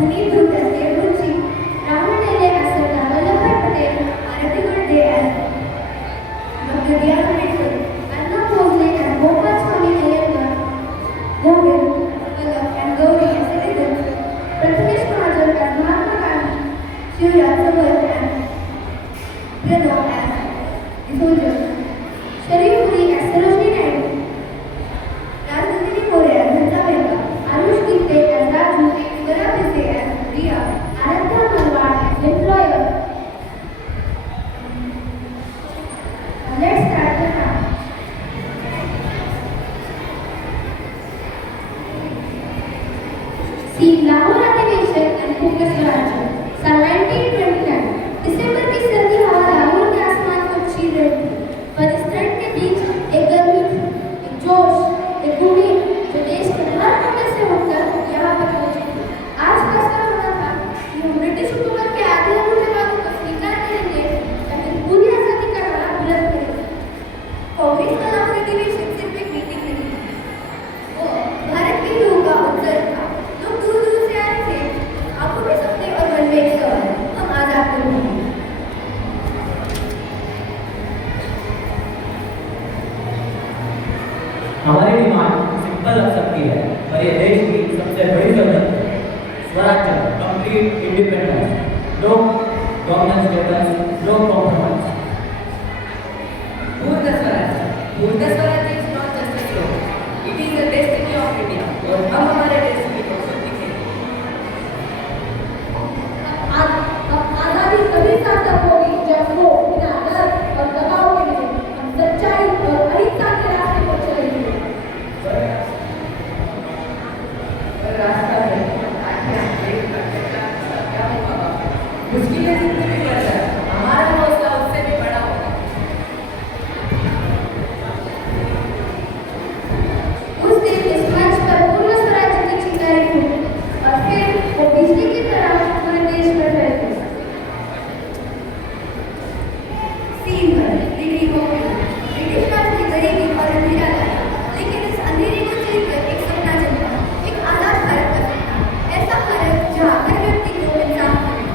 Puneet Dhruv as Devruchi, Rahul Dele as Sardar Vallabhbhai Patel, Arati Gurde as Dr. B.R. Ambedkar, Anna Bhosle as Gopal Swami Iyengar, Govind, Vallabh and Gauri as citizens, Prathamesh Mahajan as Mahatma Gandhi, Shivraj Sabar and Pranav as the soldier, Sharif Puri as Sarojini Naidu, Rajnandini More as Dhanna Mehta, Arush Gupte as Raju, Gara Bese as Riya, Aradhya Malwar as employer. Let's start the count. See Lahore अधिवेशन and Bhopal Swaraj. साल 1929 दिसंबर की सर्दी हवा लाहौर के आसमान को छीन रही थी, पर इस ठंड के बीच एक गर्मी थी, एक जोश, एक उम्मीद जो देश के हर कोने से होकर यहाँ पर पहुंची थी। आज फैसला होना था कि हम ब्रिटिश हुकूमत के आधे अधूरे वादों को स्वीकार करेंगे या फिर पूरी आजादी का नारा बुलंद करेंगे। कांग्रेस का लाहौर अधिवेशन सिर्फ एक मीटिंग नहीं थी, वो भारत के लोगों का उत्सव था। लोग दूर दूर से आए थे, आंखों में सपने और मन में एक सवाल, हम आजाद कब होंगे। हमारी डिमांड सिंपल लग सकती है, पर यह देश की सबसे बड़ी जरूरत है। Swarajya, complete independence, no governance levels, no compromise. Purna Swaraj. Purna Swaraj is not just a slogan. It is the destiny of India. और हम हमारे destiny को खुद लिखेंगे। आजादी तभी सार्थक होगी जब वो बिना डर और दबाव के लिए हम सच्चाई और अहिंसा के रास्ते पर चलेंगे। रास्ता है, आगे हम देख सकते हैं क्या होगा। मुश्किलें जितनी भी बढ़ जाए, हमारा हौसला उससे भी बड़ा होगा। उस दिन इस मंच पर पूर्ण स्वराज्य की चिंगारी फूटी और फिर वो बिजली की तरह पूरे देश में फैल गई। सीन भर डिग्री हो गई, ब्रिटिश राज ने गरीबी और अंधेरा लाया, लेकिन इस अंधेरे को चीरकर एक सपना जन्मा, एक आजाद भारत का सपना, ऐसा भारत जहाँ हर व्यक्ति को इंसाफ मिले।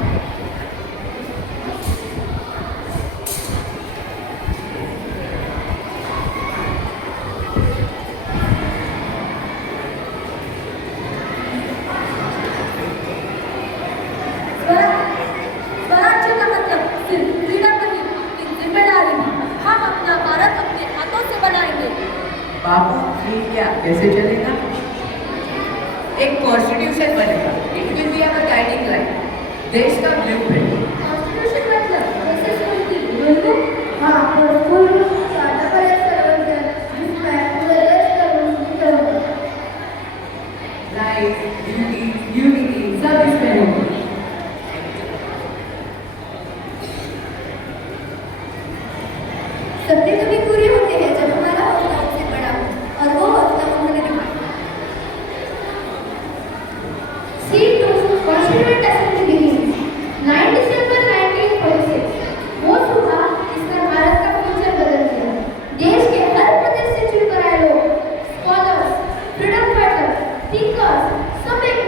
स्वराज्य का मतलब सिर्फ फ्रीडम नहीं, एक जिम्मेदारी है। हम अपना भारत अपने हाथों से बनाएंगे। बाबू ये क्या कैसे चलेगा? एक कॉन्स्टिट्यूशन बनेगा। It will be our guiding line, देश का ब्लूप्रिंट। कॉन्स्टिट्यूशन मतलब जैसे स्कूल की रूल, हाँ, और स्कूल का डबल एस कन्वर्जन जिसमें पूरे देश का रूल लिखे होते हैं। राइट, ड्यूटी, यूनिटी सब इसमें होगा। सपने तभी पूरे होते हैं जब हमारा हौसला उनसे बड़ा हो, और वो हौसला उन्होंने दिखाया। Scene 2 Constituent Assembly begins. 9 दिसंबर 1946 वो सुबह जिसने भारत का फ्यूचर बदल दिया। देश के हर प्रदेश से चुनकर आए लोग, स्कॉलर्स, फ्रीडम फाइटर्स, थिंकर्स सब एक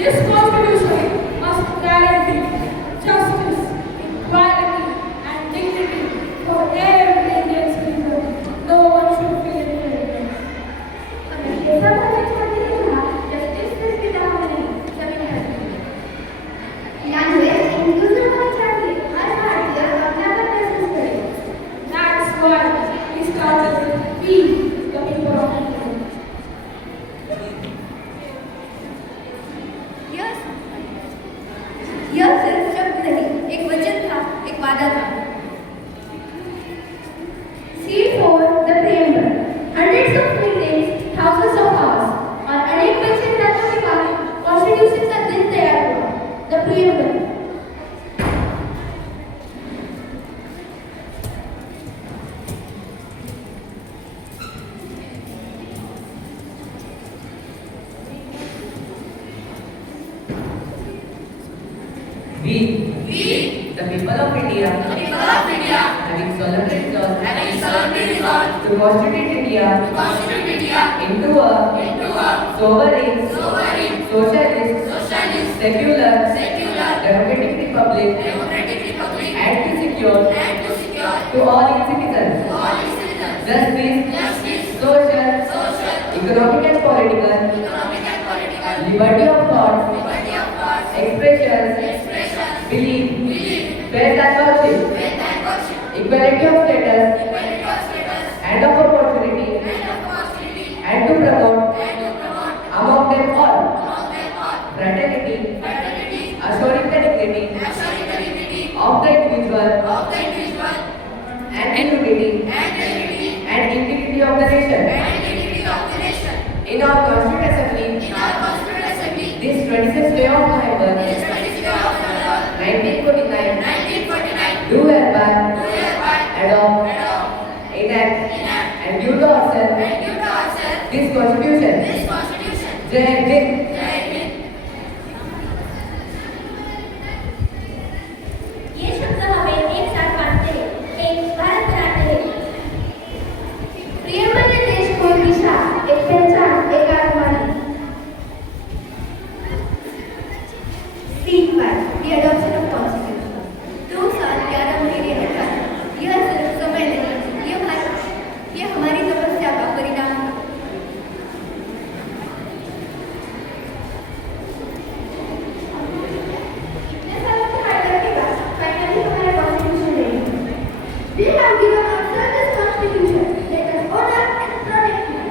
This constitution must guarantee justice, equality, and dignity for every Indian citizen. No one should feel inferior. ऐसा करने के लिए था जस्टिस के पिता ने जमीन कर दी। यानी हिंदुत्व को चाहिए हर भारतीय अपना पर महसूस करे। That's why we started with we, the people of India. यह सिर्फ शब्द नहीं, एक वचन था, एक वादा था। See for the preamble, hundreds of meetings, thousands of hours, और अनेक वचन रातों के बाद कॉन्स्टिट्यूशन का दिन तैयार हुआ। The preamble. We, the people of India, having solemnly resolved to constitute India into a sovereign, socialist, secular, democratic republic, and to secure to all its citizens justice, social, economic and political, liberty of thought, expression, belief, faith and worship, equality of status and of opportunity, and to promote among them all fraternity, assuring the dignity of the individual and unity and integrity of the nation. In our Constituent Assembly, this 26th day of November, 1949, do hereby adopt, enact, and give to ourselves this Constitution. Jai Hind. ये शब्द हमें एक साथ बांधते हैं, एक भारत बनाते हैं। प्रियमल ने देश को दिशा, एक पहचान, एक आत्मा दी। Scene 1, the adoption of constitution. 2 साल 11 महीने का कार्य। यह सिर्फ समय नहीं, यह हमारी तपस्या का परिणाम है। इतने सालों के हार्डवर्क के बाद फाइनली हमारा कॉन्स्टिट्यूशन रेडी है। We have given ourselves this constitution. Let us honor and protect it.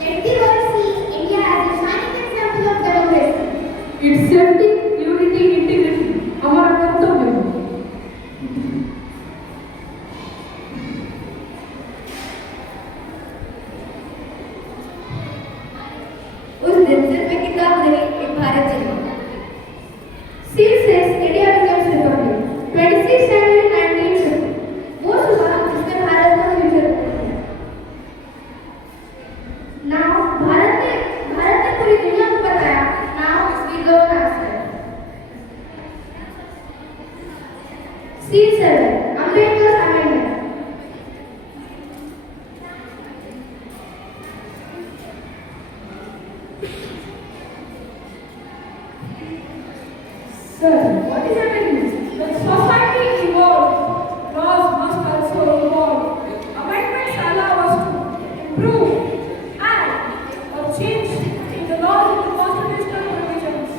Let the world see India as a shining example of democracy. It's safety, unity, integrity. हमारा कर्तव्य है। उस दिन सिर्फ एक किताब नहीं, एक भारत जन्मा। Seal says India becomes republic. 26 January 1950. वो सुबह जिसने भारत को फ्यूचर दिया। Now भारत ने पूरी दुनिया को बताया। Now we govern ourselves. Seal 7, Ambedkar's Amendment. Sir, what is happening? When society evolves, laws must also evolve. Amendments allow us to improve, add, or change in the laws and the constitutional provisions.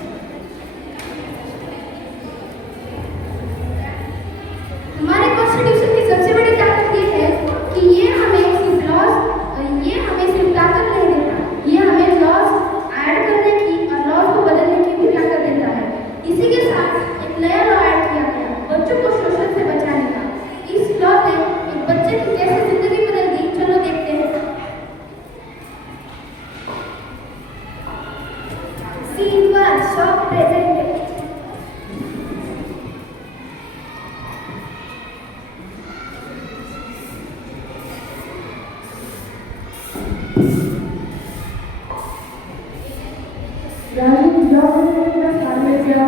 हमारे कॉन्स्टिट्यूशन की सबसे बड़ी ताकत ये है कि ये हमें सिर्फ ताकत नहीं देता, ये हमें लॉज ऐड करने की और लॉज को बदलने की भी ताकत देता है। इसी के साथ एक नया लॉ ऐड किया गया, बच्चों को शोषण से बचाने का। इस लॉ ने एक बच्चे की कैसे जिंदगी बदल दी, चलो देखते हैं। Scene 1, shop presented. रानी जॉब का सामने क्या?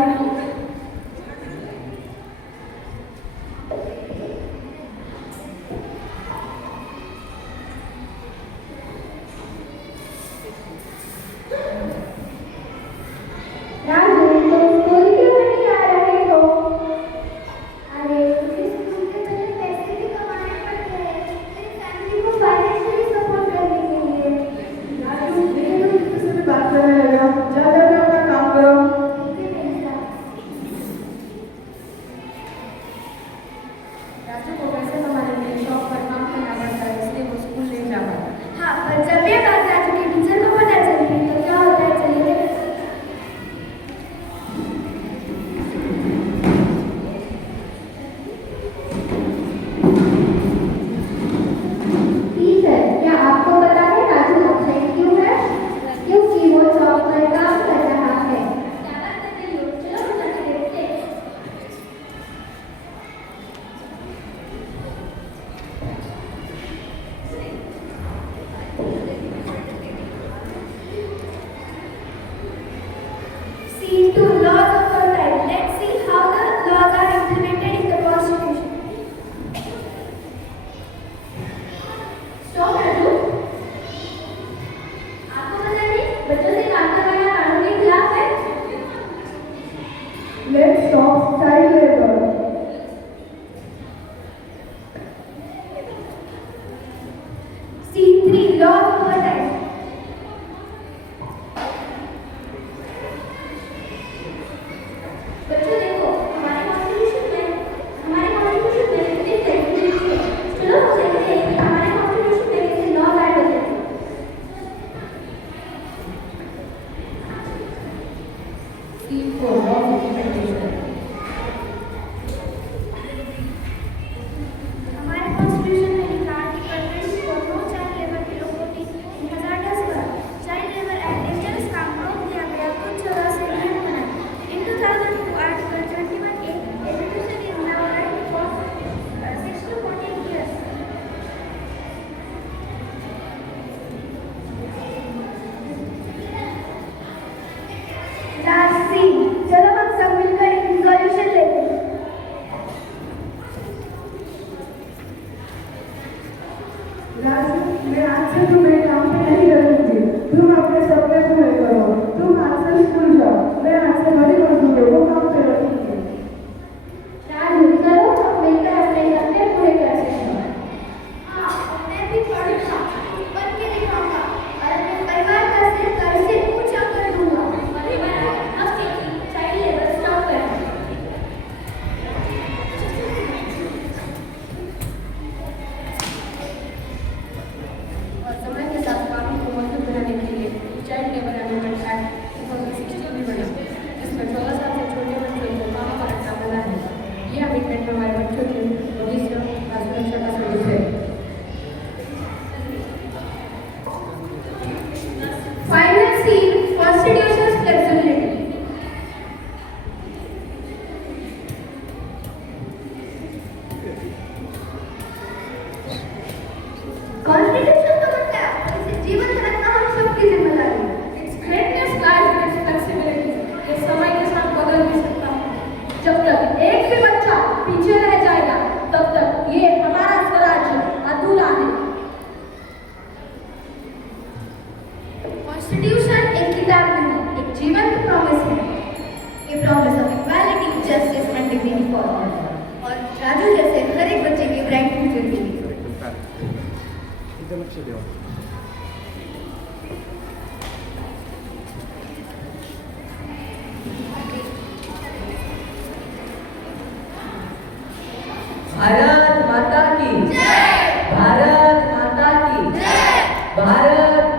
laws over time. बच्चों देखो, हमारे कॉन्स्टिट्यूशन में कितनी फ्लेक्सिबिलिटी है। चलो हम देखते हैं कि हमारे कॉन्स्टिट्यूशन में कितने लॉज ऐड होते हैं। C4 law of implementation. हमारे कॉन्स्टिट्यूशन में लिखा है कि कंट्रीज को no child labour below 14 in hazardous work child labour act dangerous काम रोक दिया गया कुछ जगह से नियम बना in 2002 article 21A education is now right for 6 to 14 years. राशि चलो हम सब मिलकर एक रिजोल्यूशन लेते हैं। राजू, मैं आज से तुम्हें काम पे नहीं रखूंगी। तुम अपने सपने पूरे करो। तुम आज से स्कूल जाओ। मैं आज से बड़ी मजदूरों को काम पे रखूंगी। राजू चलो हम मिलकर अपने सपने पूरे करते हैं। हाँ, मैं भी पढ़ूंगा, बन के दिखाऊंगा और अपने परिवार का सिर कर से ऊंचा कर दूंगा। परिवार अब से चाइल्ड लेबर स्टॉप करें। और समय के साथ कानून को मजबूत बनाने के लिए चाइल्ड लेबर अमेंडमेंट एक्ट 2016 भी बना, जिसमें 14 साल से छोटे बच्चों को काम पर रखना मना है। ये अमेंडमेंट हमारे बच्चों के भविष्य और सुरक्षा का स्वरूप है। Final scene, constitutional flexibility. Constitution तो बनता है, इसे जीवन रखना हम सबकी जिम्मेदारी है। Its greatness lies in its flexibility. ये समय के साथ बदल भी सकता है। जब तक एक भी बच्चा पीछे रह जाएगा, तब तक ये हमारा स्वराज्य अधूरा है। कॉन्स्टिट्यूशन एक किताब नहीं, एक जीवंत प्रॉमिस है। ये promise of equality, justice and dignity for all. और राजू जैसे हर एक बच्चे के ब्राइट फ्यूचर के लिए। भारत माता की जय। भारत माता की जय। भारत